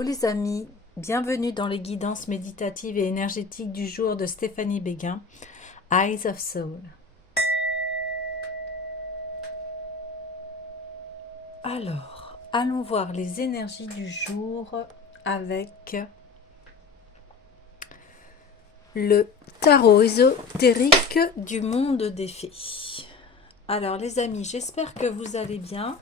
Hello les amis, bienvenue dans les guidances méditatives et énergétiques du jour de Stéphanie Béguin, Eyes of Soul. Alors, allons voir les énergies du jour avec le tarot ésotérique du monde des fées. Alors les amis, j'espère que vous allez bien,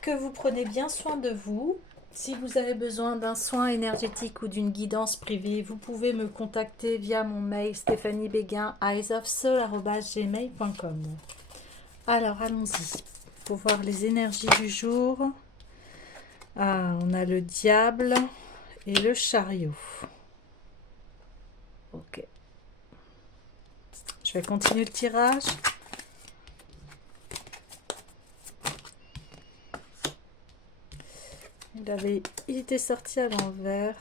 que vous prenez bien soin de vous. Si vous avez besoin d'un soin énergétique ou d'une guidance privée, vous pouvez me contacter via mon mail stéphaniebeguin@eyesofsoul@gmail.com. Alors allons-y pour voir les énergies du jour. Ah, on a le diable et le chariot. Ok. Je vais continuer le tirage. Il était sorti à l'envers.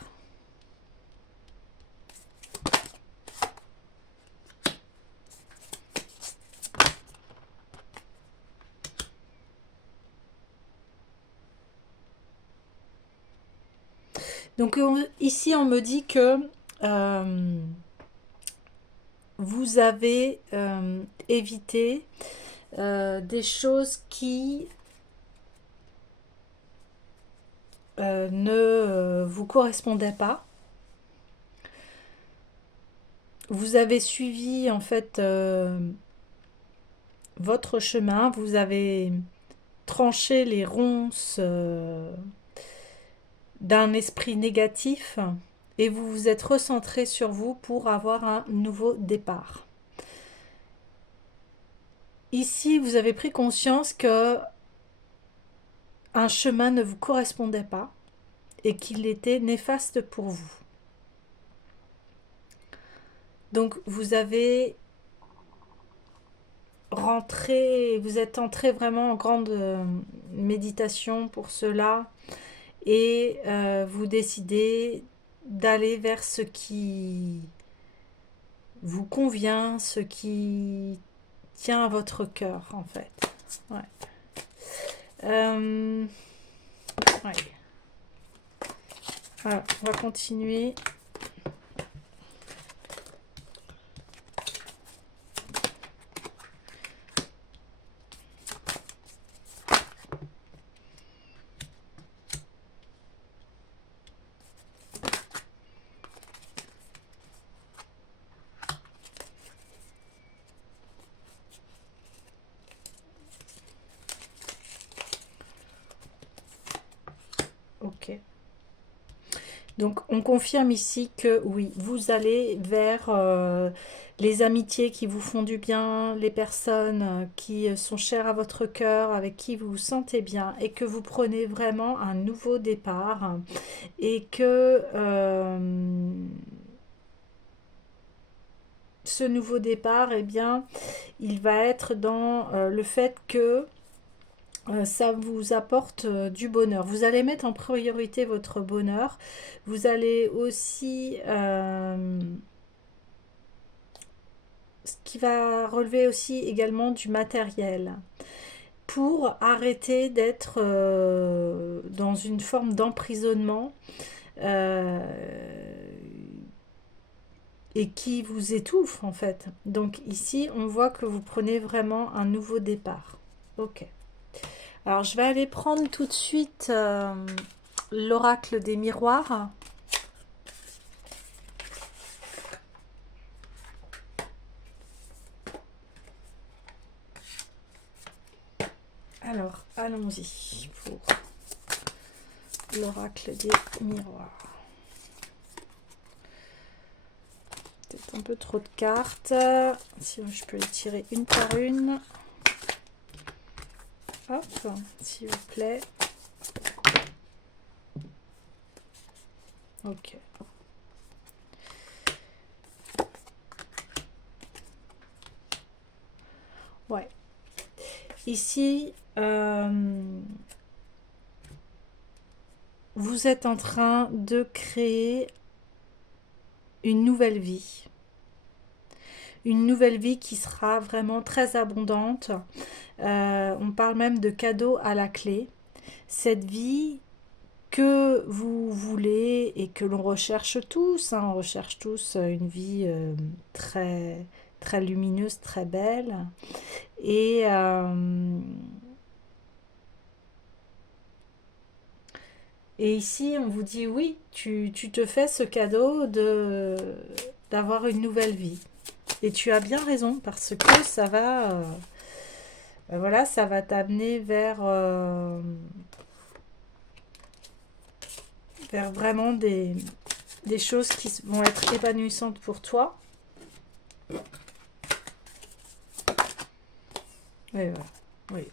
Donc ici on me dit que vous avez évité des choses qui ne vous correspondaient pas. Vous avez suivi en fait votre chemin, vous avez tranché les ronces d'un esprit négatif et vous vous êtes recentré sur vous pour avoir un nouveau départ. Ici, vous avez pris conscience que un chemin ne vous correspondait pas et qu'il était néfaste pour vous. Donc vous avez vous êtes entré vraiment en grande méditation pour cela et vous décidez d'aller vers ce qui vous convient, ce qui tient à votre cœur en fait. Ouais. Ouais. Voilà, on va continuer. Ok. Donc on confirme ici que oui, vous allez vers les amitiés qui vous font du bien, les personnes qui sont chères à votre cœur, avec qui vous vous sentez bien et que vous prenez vraiment un nouveau départ et que ce nouveau départ, eh bien, il va être dans le fait que ça vous apporte du bonheur. Vous allez mettre en priorité votre bonheur. Vous allez aussi, ce qui va relever aussi également du matériel, pour arrêter d'être dans une forme d'emprisonnement euh, et qui vous étouffe en fait. Donc ici, on voit que vous prenez vraiment un nouveau départ. Ok. Alors, je vais aller prendre tout de suite l'oracle des miroirs. Alors, allons-y pour l'oracle des miroirs. Peut-être un peu trop de cartes. Si je peux les tirer une par une. Hop, s'il vous plaît. Ok. Ouais. Ici, vous êtes en train de créer une nouvelle vie. Une nouvelle vie qui sera vraiment très abondante. On parle même de cadeaux à la clé. Cette vie que vous voulez et que l'on recherche tous, hein. On recherche tous une vie très, très lumineuse, très belle. Et, et ici, on vous dit oui, tu te fais ce cadeau d'avoir une nouvelle vie. Et tu as bien raison parce que ça va, voilà, ça va t'amener vers vraiment des choses qui vont être épanouissantes pour toi. Oui, voilà. Oui.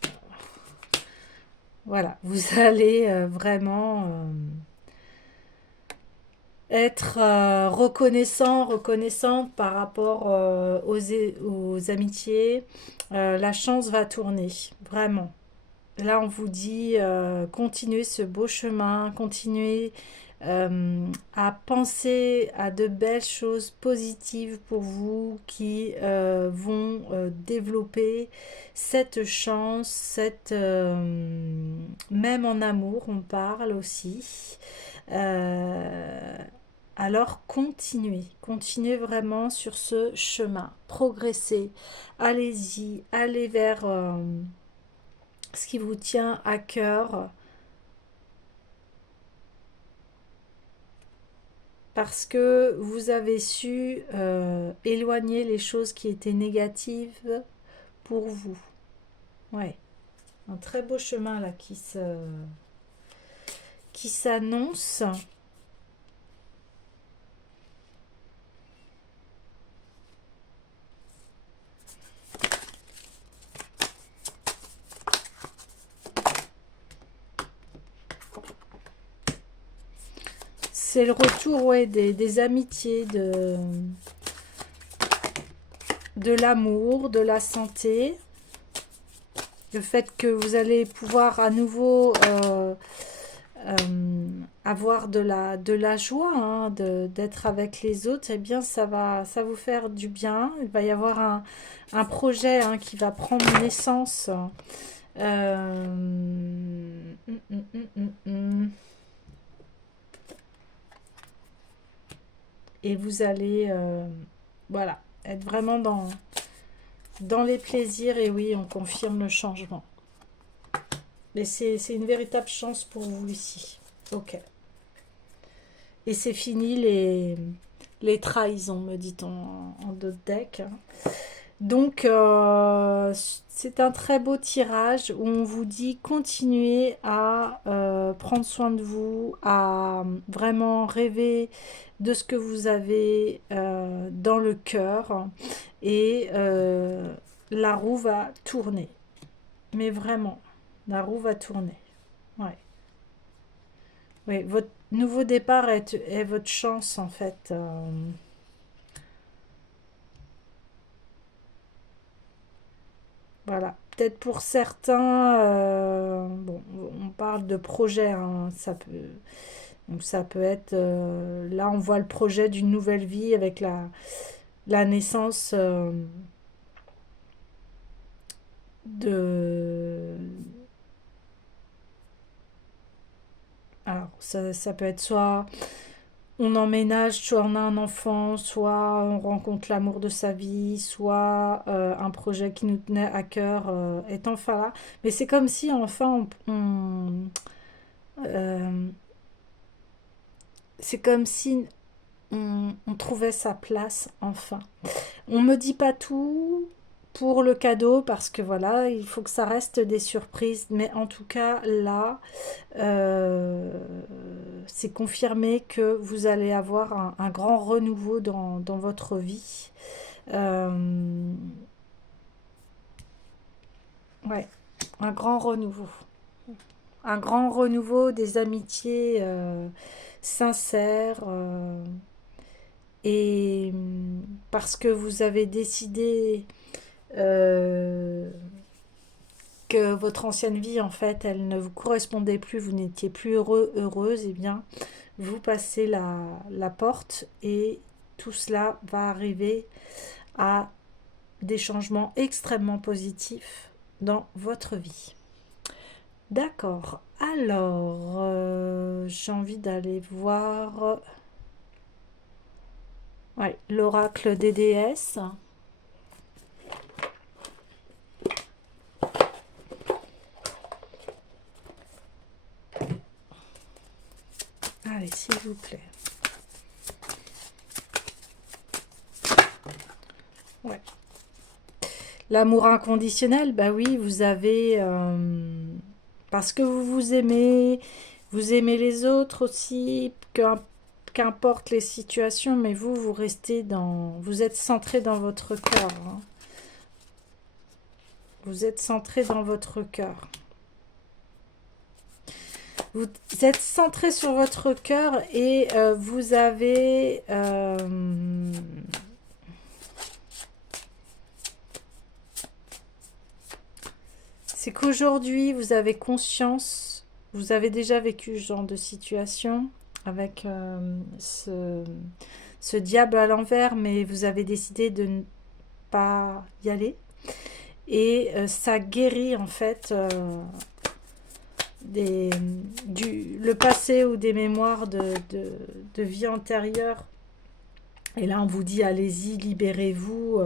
Voilà, vous allez vraiment être reconnaissante par rapport aux amitiés. La chance va tourner, vraiment. Là, on vous dit, continuez ce beau chemin, continuez à penser à de belles choses positives pour vous qui vont développer cette chance, même en amour, on parle aussi. Euh, alors continuez vraiment sur ce chemin, progressez, allez-y, allez vers ce qui vous tient à cœur, parce que vous avez su éloigner les choses qui étaient négatives pour vous. Ouais, un très beau chemin là qui s'annonce. C'est le retour, ouais, des amitiés, de l'amour, de la santé. Le fait que vous allez pouvoir à nouveau avoir de la joie, hein, d'être avec les autres, eh bien ça va vous faire du bien. Il va y avoir un projet, hein, qui va prendre naissance. Hum, hum, hum, Et vous allez voilà, être vraiment dans les plaisirs. Et oui, on confirme le changement. Mais c'est une véritable chance pour vous ici. Ok. Et c'est fini les trahisons, me dit-on en d'autres decks. Donc, c'est un très beau tirage où on vous dit continuez à prendre soin de vous, à vraiment rêver de ce que vous avez dans le cœur. Et la roue va tourner. Mais vraiment, la roue va tourner. Ouais. Oui, votre nouveau départ est votre chance en fait. Voilà. Peut-être pour certains, bon, on parle de projet, hein, donc ça peut être, là on voit le projet d'une nouvelle vie avec la naissance de... Alors ça peut être soit on emménage, soit on a un enfant, soit on rencontre l'amour de sa vie, soit un projet qui nous tenait à cœur est enfin là. Mais c'est comme si enfin euh, c'est comme si on trouvait sa place enfin. On me dit pas tout pour le cadeau parce que voilà, il faut que ça reste des surprises. Mais en tout cas, là, euh, c'est confirmé que vous allez avoir un grand renouveau dans votre vie. Euh, ouais, un grand renouveau. Un grand renouveau des amitiés sincères. Et parce que vous avez décidé euh, que votre ancienne vie, en fait, elle ne vous correspondait plus, vous n'étiez plus heureuse, et bien, vous passez la porte et tout cela va arriver à des changements extrêmement positifs dans votre vie. D'accord. Alors, j'ai envie d'aller voir ouais, l'oracle des déesses. Allez, s'il vous plaît. Ouais. L'amour inconditionnel, bah oui, vous avez... parce que vous aimez les autres aussi, qu'importe les situations, mais vous restez dans... Vous êtes centré dans votre cœur. Hein. Vous êtes centré dans votre cœur. Vous êtes centré sur votre cœur et vous avez... c'est qu'aujourd'hui, vous avez conscience, vous avez déjà vécu ce genre de situation avec ce diable à l'envers, mais vous avez décidé de ne pas y aller. Et ça guérit en fait le passé ou des mémoires de vie antérieure. Et là, on vous dit, allez-y, libérez-vous,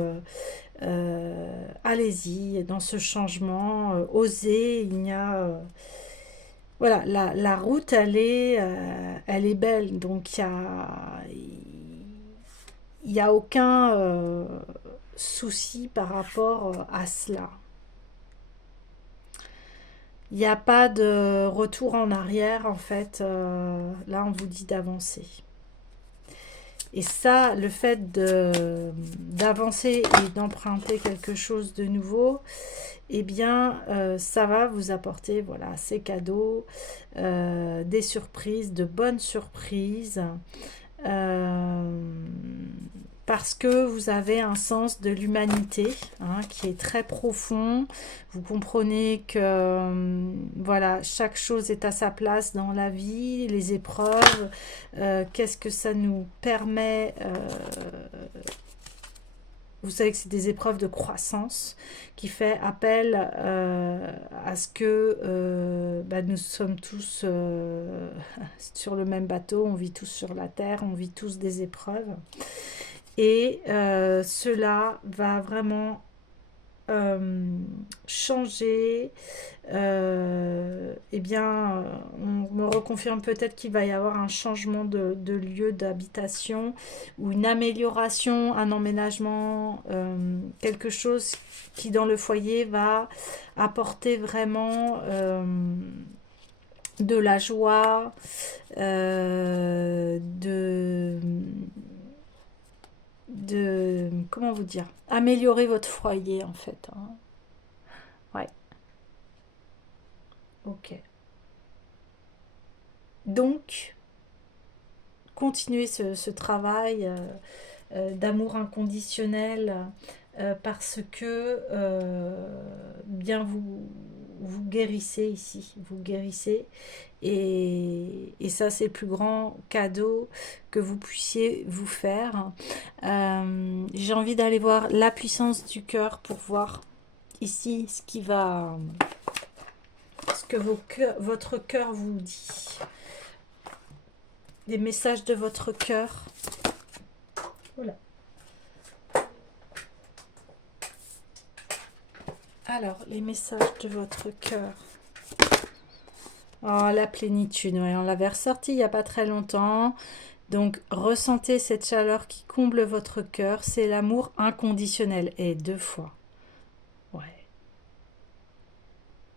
allez-y, dans ce changement, osez, il y a... voilà, la route, elle est belle, donc il y a aucun souci par rapport à cela. Il n'y a pas de retour en arrière, en fait. Là, on vous dit d'avancer. Et ça, le fait d'avancer et d'emprunter quelque chose de nouveau, eh bien, ça va vous apporter, voilà, ces cadeaux, des surprises, de bonnes surprises. Euh, parce que vous avez un sens de l'humanité hein, qui est très profond. Vous comprenez que voilà, chaque chose est à sa place dans la vie, les épreuves, qu'est-ce que ça nous permet vous savez que c'est des épreuves de croissance qui fait appel à ce que bah, nous sommes tous sur le même bateau, on vit tous sur la terre, on vit tous des épreuves. Et cela va vraiment changer. Eh bien, on me reconfirme peut-être qu'il va y avoir un changement de lieu d'habitation ou une amélioration, un emménagement, quelque chose qui dans le foyer va apporter vraiment de la joie, de comment vous dire, améliorer votre foyer en fait. Hein. Ouais, ok. Donc, continuez ce travail d'amour inconditionnel parce que bien vous guérissez ici, vous guérissez et ça c'est le plus grand cadeau que vous puissiez vous faire. J'ai envie d'aller voir la puissance du cœur pour voir ici ce que votre cœur vous dit. Les messages de votre cœur. Voilà. Alors, les messages de votre cœur. Oh, la plénitude, ouais, on l'avait ressorti il n'y a pas très longtemps. Donc, ressentez cette chaleur qui comble votre cœur. C'est l'amour inconditionnel. Et deux fois. Ouais.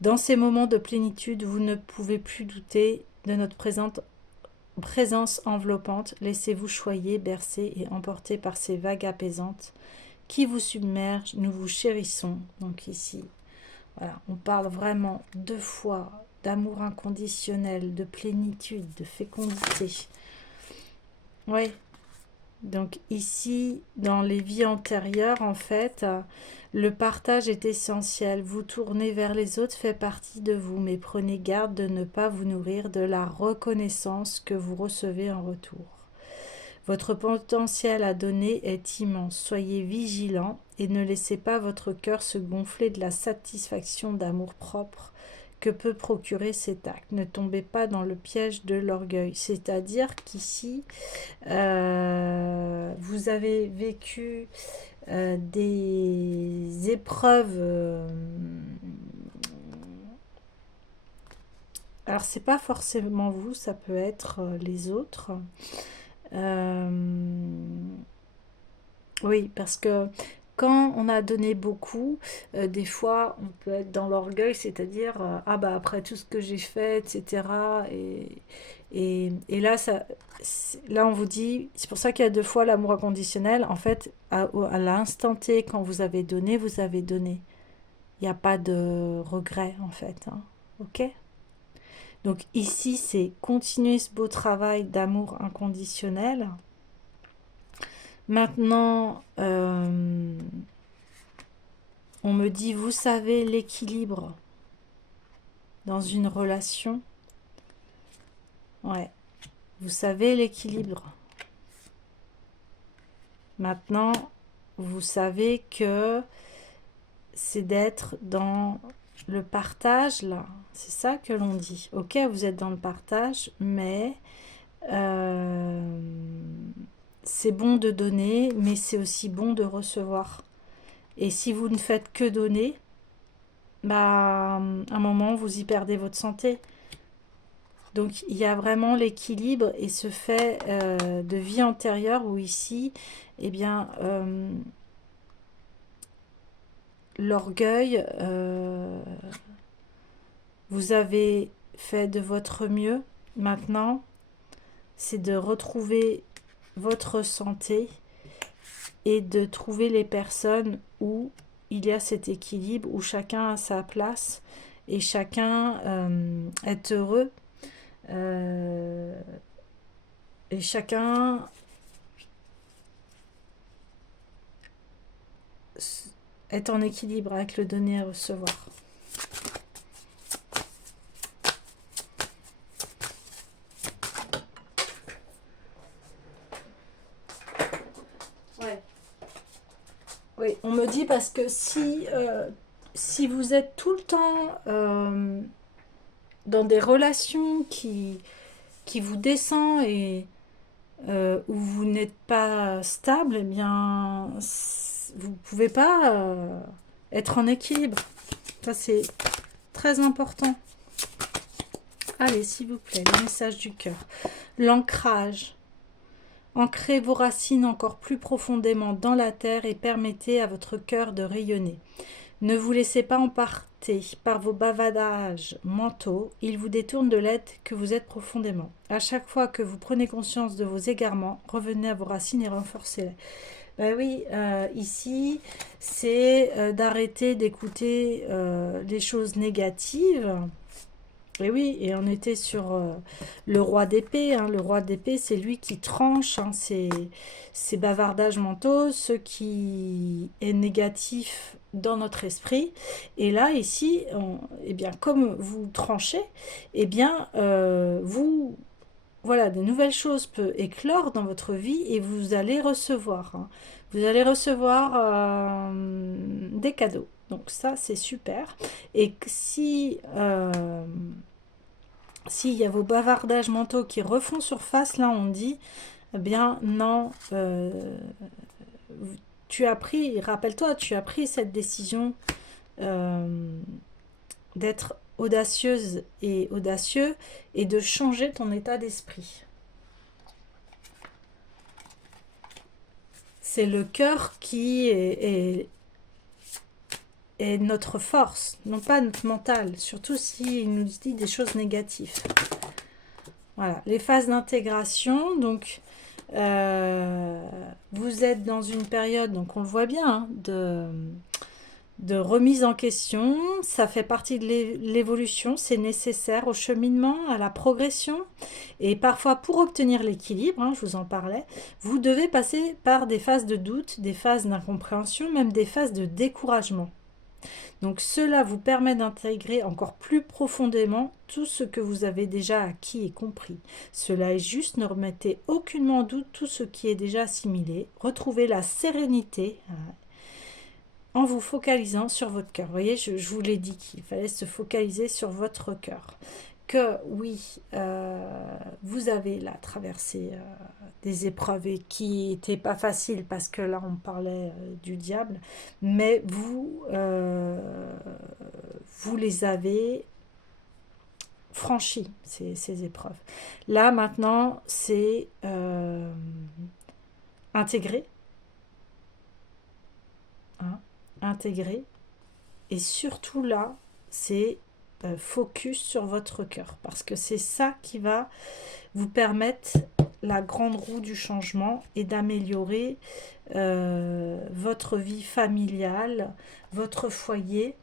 Dans ces moments de plénitude, vous ne pouvez plus douter de notre présence enveloppante. Laissez-vous choyer, bercer et emporter par ces vagues apaisantes qui vous submergent. Nous vous chérissons. Donc ici, voilà, on parle vraiment deux fois d'amour inconditionnel, de plénitude, de fécondité. Oui, donc ici, dans les vies antérieures, en fait, le partage est essentiel. Vous tourner vers les autres fait partie de vous, mais prenez garde de ne pas vous nourrir de la reconnaissance que vous recevez en retour. Votre potentiel à donner est immense. Soyez vigilant et ne laissez pas votre cœur se gonfler de la satisfaction d'amour propre que peut procurer cet acte. Ne tombez pas dans le piège de l'orgueil. C'est-à-dire qu'ici, vous avez vécu des épreuves. Alors, c'est pas forcément vous, ça peut être les autres. Euh, oui, parce que quand on a donné beaucoup, des fois, on peut être dans l'orgueil, c'est-à-dire, ah bah après tout ce que j'ai fait, etc. Et là, là, on vous dit, c'est pour ça qu'il y a deux fois l'amour inconditionnel. En fait, à l'instant T, quand vous avez donné, vous avez donné. Il n'y a pas de regret, en fait. Hein. Ok? Donc ici, c'est continuer ce beau travail d'amour inconditionnel. Maintenant, on me dit, vous savez, l'équilibre dans une relation. Ouais, vous savez l'équilibre. Maintenant, vous savez que c'est d'être dans le partage, là. C'est ça que l'on dit. Ok, vous êtes dans le partage, mais c'est bon de donner, mais c'est aussi bon de recevoir. Et si vous ne faites que donner, bah, à un moment, vous y perdez votre santé. Donc, il y a vraiment l'équilibre et ce fait de vie antérieure où ici, eh bien, l'orgueil, vous avez fait de votre mieux. Maintenant, c'est de retrouver votre santé et de trouver les personnes où il y a cet équilibre, où chacun a sa place et chacun est heureux. Et chacun est en équilibre avec le donner et recevoir. Ouais. Oui, on me dit parce que si vous êtes tout le temps dans des relations qui vous descendent et où vous n'êtes pas stable, eh bien, vous ne pouvez pas être en équilibre. Ça, c'est très important. Allez, s'il vous plaît, le message du cœur. L'ancrage. Ancrez vos racines encore plus profondément dans la terre et permettez à votre cœur de rayonner. Ne vous laissez pas emporter par vos bavardages mentaux, ils vous détournent de l'aide que vous êtes profondément. À chaque fois que vous prenez conscience de vos égarements, revenez à vos racines et renforcez-les. Ben oui, ici, c'est d'arrêter d'écouter les choses négatives. Et oui, et on était sur le roi d'épée. Hein. Le roi d'épée, c'est lui qui tranche ces bavardages mentaux, ce qui est négatif dans notre esprit. Et là, ici, eh bien, comme vous tranchez, eh bien, voilà, de nouvelles choses peuvent éclore dans votre vie et vous allez recevoir. Hein. Vous allez recevoir des cadeaux. Donc ça, c'est super. Et si s'il y a vos bavardages mentaux qui refont surface, là on dit, eh bien non, tu as pris, rappelle-toi, tu as pris cette décision d'être audacieuse et audacieux et de changer ton état d'esprit. C'est le cœur qui est notre force, non pas notre mental, surtout s'il nous dit des choses négatives. Voilà, les phases d'intégration, donc vous êtes dans une période, donc on le voit bien, hein, de remise en question, ça fait partie de l'évolution, c'est nécessaire au cheminement, à la progression, et parfois pour obtenir l'équilibre, hein, je vous en parlais, vous devez passer par des phases de doute, des phases d'incompréhension, même des phases de découragement. Donc cela vous permet d'intégrer encore plus profondément tout ce que vous avez déjà acquis et compris. Cela est juste, ne remettez aucunement en doute tout ce qui est déjà assimilé. Retrouvez la sérénité en vous focalisant sur votre cœur. Vous voyez, je vous l'ai dit qu'il fallait se focaliser sur votre cœur. Que oui, vous avez là traversé des épreuves et qui n'étaient pas faciles parce que là on parlait du diable, mais vous les avez franchies, ces épreuves. Là maintenant, c'est intégrer, hein, intégrer, et surtout là, c'est focus sur votre cœur, parce que c'est ça qui va vous permettre la grande roue du changement et d'améliorer votre vie familiale, votre foyer,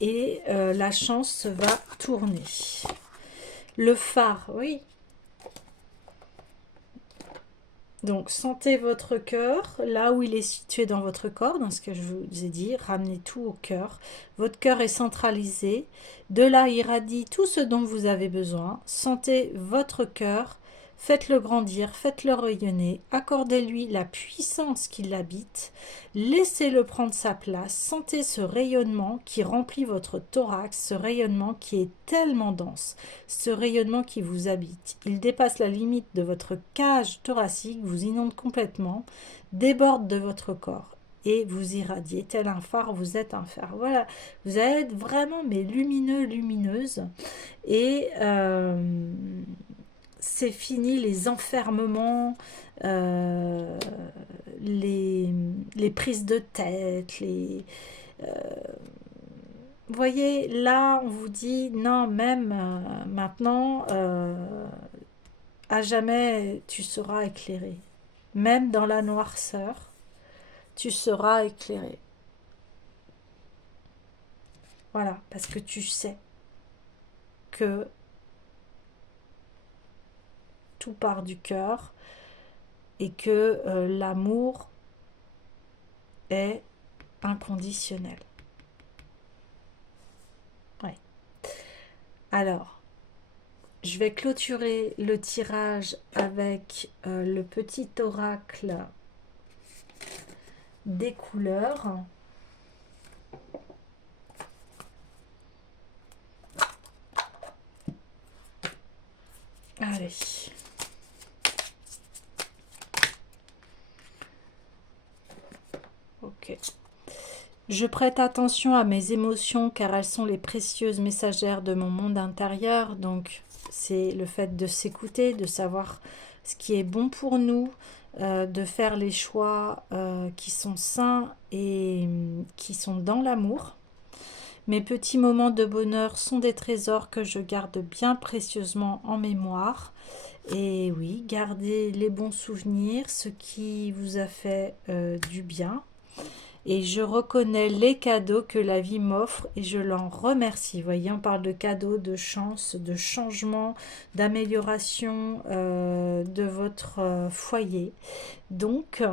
et la chance va tourner. Le phare, oui. Donc, sentez votre cœur, là où il est situé dans votre corps, dans ce que je vous ai dit, ramenez tout au cœur. Votre cœur est centralisé. De là, irradie tout ce dont vous avez besoin. Sentez votre cœur, faites-le grandir, faites-le rayonner, accordez-lui la puissance qui l'habite, laissez-le prendre sa place, sentez ce rayonnement qui remplit votre thorax, ce rayonnement qui est tellement dense, ce rayonnement qui vous habite. Il dépasse la limite de votre cage thoracique, vous inonde complètement, déborde de votre corps et vous irradiez tel un phare, vous êtes un phare. Voilà, vous êtes vraiment mais lumineux, lumineuse, et c'est fini les enfermements, euh, les prises de tête, vous voyez, là, on vous dit, non, même maintenant, à jamais, tu seras éclairé. Même dans la noirceur, tu seras éclairé. Voilà, parce que tu sais que tout part du cœur et que l'amour est inconditionnel. Ouais. Alors, je vais clôturer le tirage avec le petit oracle des couleurs. Allez. Ok. Je prête attention à mes émotions car elles sont les précieuses messagères de mon monde intérieur. Donc, c'est le fait de s'écouter, de savoir ce qui est bon pour nous, de faire les choix qui sont sains et qui sont dans l'amour. Mes petits moments de bonheur sont des trésors que je garde bien précieusement en mémoire. Et oui, gardez les bons souvenirs, ce qui vous a fait du bien. Et je reconnais les cadeaux que la vie m'offre et je l'en remercie. Vous voyez, on parle de cadeaux, de chance, de changement, d'amélioration de votre foyer. Donc,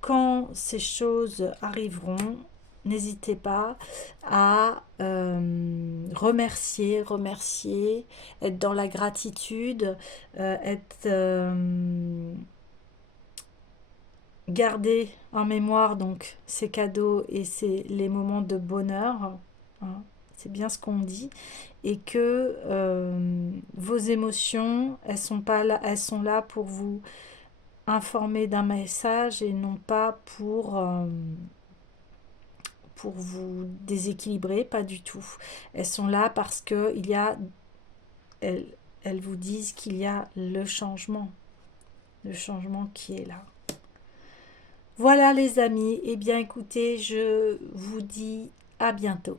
quand ces choses arriveront, n'hésitez pas à remercier, être dans la gratitude, être garder en mémoire donc ces cadeaux et les moments de bonheur, hein, c'est bien ce qu'on dit, et que vos émotions, elles sont pas là, elles sont là pour vous informer d'un message et non pas pour vous déséquilibrer, pas du tout. Elles sont là parce que elles vous disent qu'il y a le changement qui est là. Voilà les amis, eh bien écoutez, je vous dis à bientôt.